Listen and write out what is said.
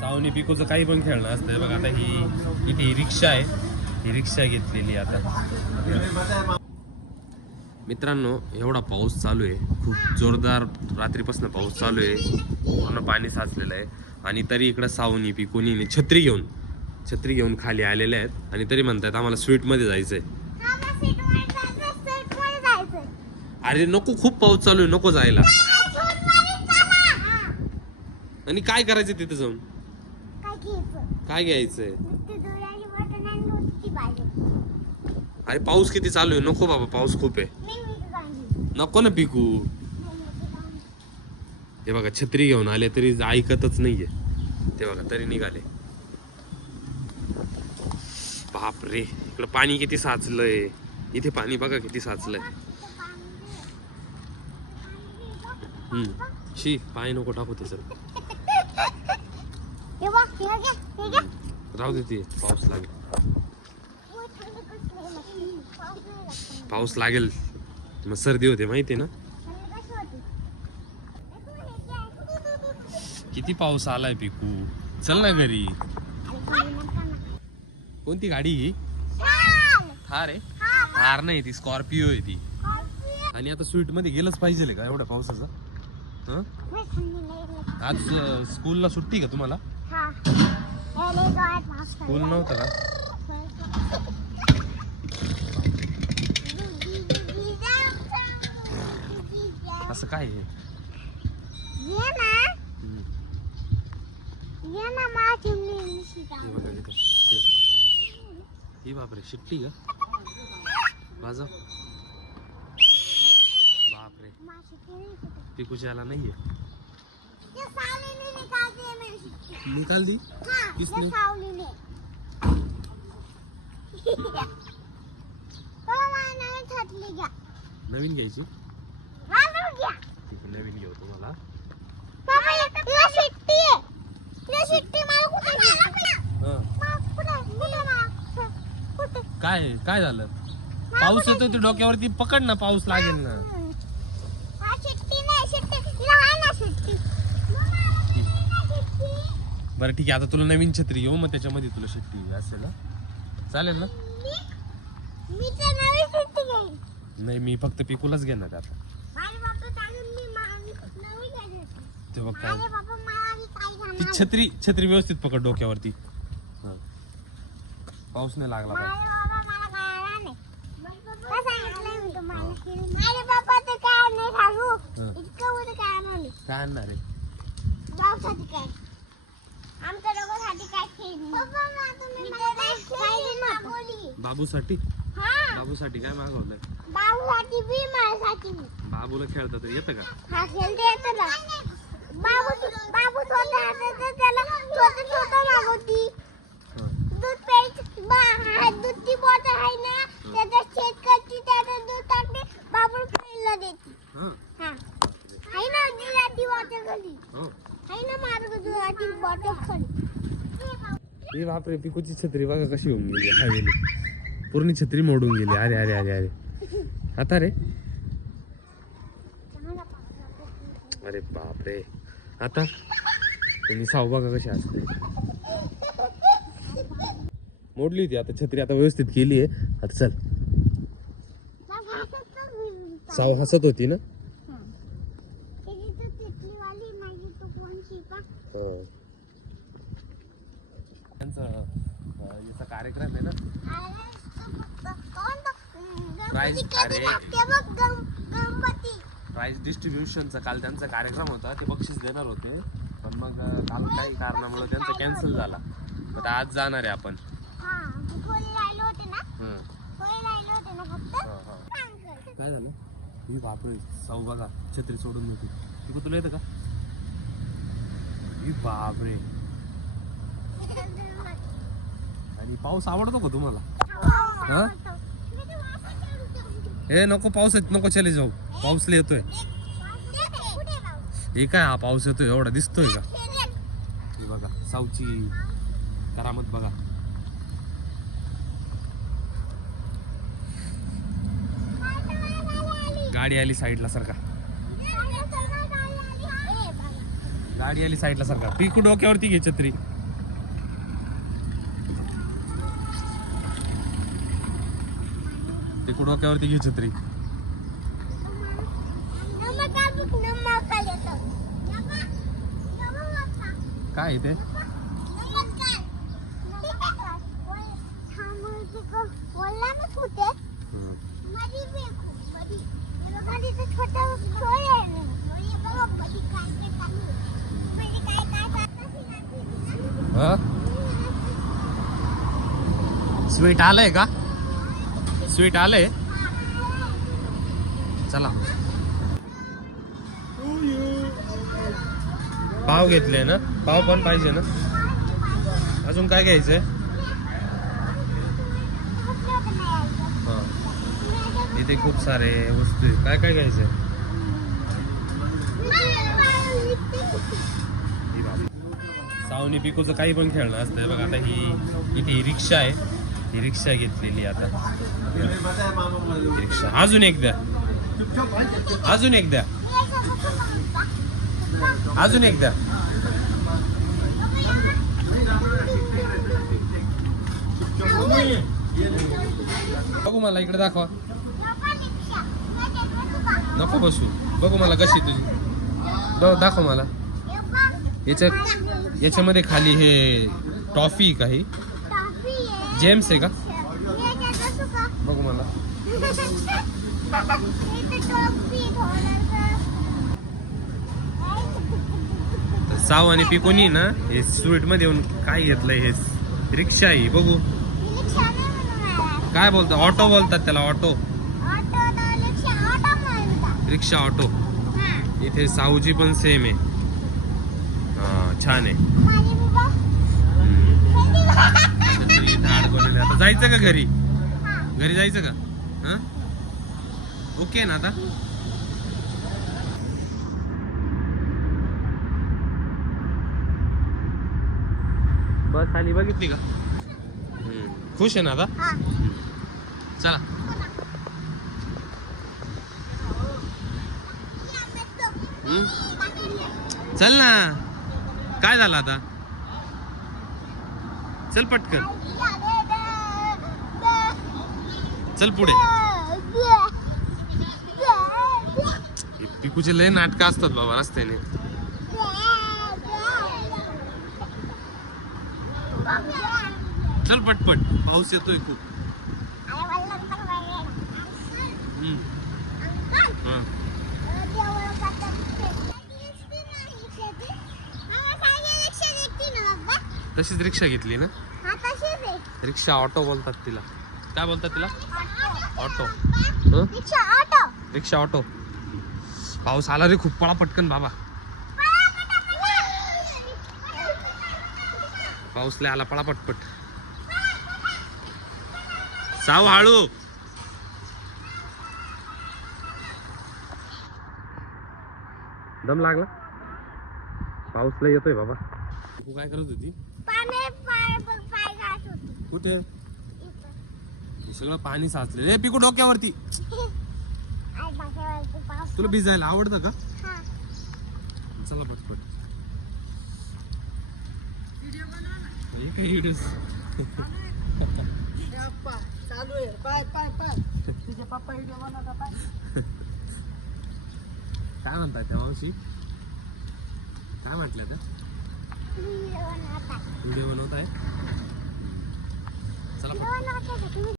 सावनी पिकोचं काही पण खेळणं असतंय. बघा आता ही इथे ही रिक्षा आहे. ही रिक्षा घेतलेली आता. मित्रांनो एवढा पाऊस चालू आहे. खूप जोरदार रात्रीपासून पाऊस चालू आहे. पूर्ण पाणी साचलेलं आहे. आणि तरी इकडं सावनी पी कोणी नाही छत्री घेऊन छत्री घेऊन खाली आलेले आहेत. आणि तरी म्हणतात आम्हाला स्वीटमध्ये जायचंय. अरे नको खूप पाऊस चालू आहे. नको जायला. आणि काय करायचं तिथे जाऊन? काय घ्यायचंय? अरे पाऊस किती चालू आहे? नको बाबा पाऊस खूप आहे. नको ना पिकू. हे बघा छत्री घेऊन आले तरी ऐकतच नाहीये. ते बघा तरी निघाले. बाप रे इकडं पाणी किती साचलंय. इथे पाणी बघा किती साचलंय. हम्म शी पाय नको टाकू त्याच्यात. राहू दे ती पाऊस लागेल. पाऊस लागेल. मग सर्दी होते माहिती ना? किती पाऊस आलाय पिकू? चल ना घरी. कोणती गाडी ही? थार आहे. थार नाही ती स्कॉर्पिओ आहे ती. आणि आता स्वीटमध्ये गेलंच पाहिजे का एवढ्या पावसाचा? हं? आज स्कूलला सुट्टी का तुम्हाला? स्कूल नव्हतं का? असं काय आहे. हे बापरे शिट्टी का? वाजव. बापरे. पिकूच्या याला नाहीये. निकाल दी. किसने? नवीन घ्यायची? नवीन घेऊ तुम्हाला. हं. काय काय झालं? पाऊस येतो ते डोक्यावरती पकड ना पाऊस लागेल ना. बरं ठीक आहे. आता तुला नवीन छत्री घेऊ मग त्याच्यामध्ये तुला शिट्टी असेल ना? चालेल ना? नाही मी फक्त पिकूलाच घेणार आता. ते बघ काय. ती छत्री छत्री व्यवस्थित पकड डोक्यावरती. हं. पाऊस नाही लागला पाहिजे काय हं. आणणार आहे? काय? बाबूसाठी? हा. बाबूसाठी काय मागवलंय? बाबूसाठी बी माझ्यासाठी बाबूला खेळता तर येतं का? हा खेळते येतं ना. बाबू बाबू छोटा त्याला छोटं छोटं मागवती. दूध प्यायची बा- हा दूधची बॉटल आहे ना त्याच्यात शेत करते त्याच्यात दूध टाकते बाबू प्यायला देते. हं. हा. आहे ना दुधाची बॉटल खाली हो. आहे ना माझं दुधाची बॉटल खाली हे बापरे पिकूची छत्री बघा कशी होऊन गेली. हवेली पूर्ण छत्री मोडून गेली. अरे अरे अरे अरे. आता रे. अरे बापरे. आता? तुम्ही साव बघा कशी असते मोडली होती. आता छत्री आता व्यवस्थित केली आहे. आता चल. साव हसत होती ना? हो. त्यांचा अं, याचा कार्यक्रम आहे ना. Prize, अरे. प्राईज डिस्ट्रीब्युशनचा काल त्यांचा कार्यक्रम होता. ते बक्षीस देणार होते. पण मग काल काही कारणामुळे त्यांचा कॅन्सल झाला. तर आज जाणार आहे आपण. हा होते हं. होते हा, हा. काय झालं? मी बापरे. साऊ बघा छत्री सोडून देते. तू तुला येतं का? मी बापरे. आणि पाऊस आवडतो का तुम्हाला? हा? हे? नको पाऊस येत नको चले जाऊ. पाऊस लय येतोय हे काय हा पाऊस येतोय एवढा दिसतोय का? हे बघा साऊची करामत बघा. गाडी आली साईडला सारखा. गाडी आली साईडला सारखा. पिकू डोक्यावरती घे छत्री पिकू डोक्यावरती घे छत्री नमस्कार बुक नमस्कार येतो नमस्कार नमस्कार काय आहे ते नमस्कार बोलला ना कुठे हम्म. मधी बेकू मधी बघा तिथे छोटा खोय आहे ना मधी बघा मधी काय काय चालू आहे. मधी काय काय चालू आहे. हा? स्वीट आलंय का? स्वीट आले. चला. पाव घेतले ना? पाव पण पाहिजे ना? अजून काय घ्यायचंय? हा. इथे खूप सारे वस्तू आहेत. काय काय घ्यायचंय? सावनी पिकोचं काही पण खेळणं असतं बघा आता ही इथे रिक्षा आहे. ही रिक्षा घेतलेली आता. रिक्षा. अजून एक द्या अजून एक द्या अजून एक द्या बघू मला इकडे दाखवा. नको बसू. बघू मला कशी तुझी. दाखव मला. याच्यात याच्यामध्ये खाली हे टॉफी काही. जेम्स आहे का? बघू मला. साव आणि पिकोनी ना हे स्वीटमध्ये येऊन काय घेतलंय हे? रिक्षा आहे ही. बघू. काय बोलतात ऑटो बोलतात त्याला ऑटो. रिक्षा ऑटो. इथे साऊची पण सेम आहे. हा छान आहे. जायचं का घरी? घरी जायचं का? हा? ओके ना आता? बस आली बघितली का. खुश आहे ना आता? चला? चल ना. काय झालं आता? चल पटकन. चल पुढे. पिकूचे लय नाटकं असतात बाबा रस्त्याने. चल पटपट पाऊस येतोय खूप. तशीच रिक्षा घेतली ना? रिक्षा ऑटो बोलतात तिला. काय बोलतात तिला? ऑटो. हं? रिक्षा ऑटो. पाऊस आला रे खूप. पळा पटकन बाबा. पाऊस लय आला. पळा पटपट. साव हाळू. दम लागला? पाऊस लय येतोय बाबा. तू काय करत होती. कुठे? हे सगळं पाणी साचले पिकू डोक्यावरती. तुला भिजायला आवडतं का? चला पटपट हे काय म्हणतात त्या मावशी? काय म्हटलं त्या व्हिडिओ बनवताय. चला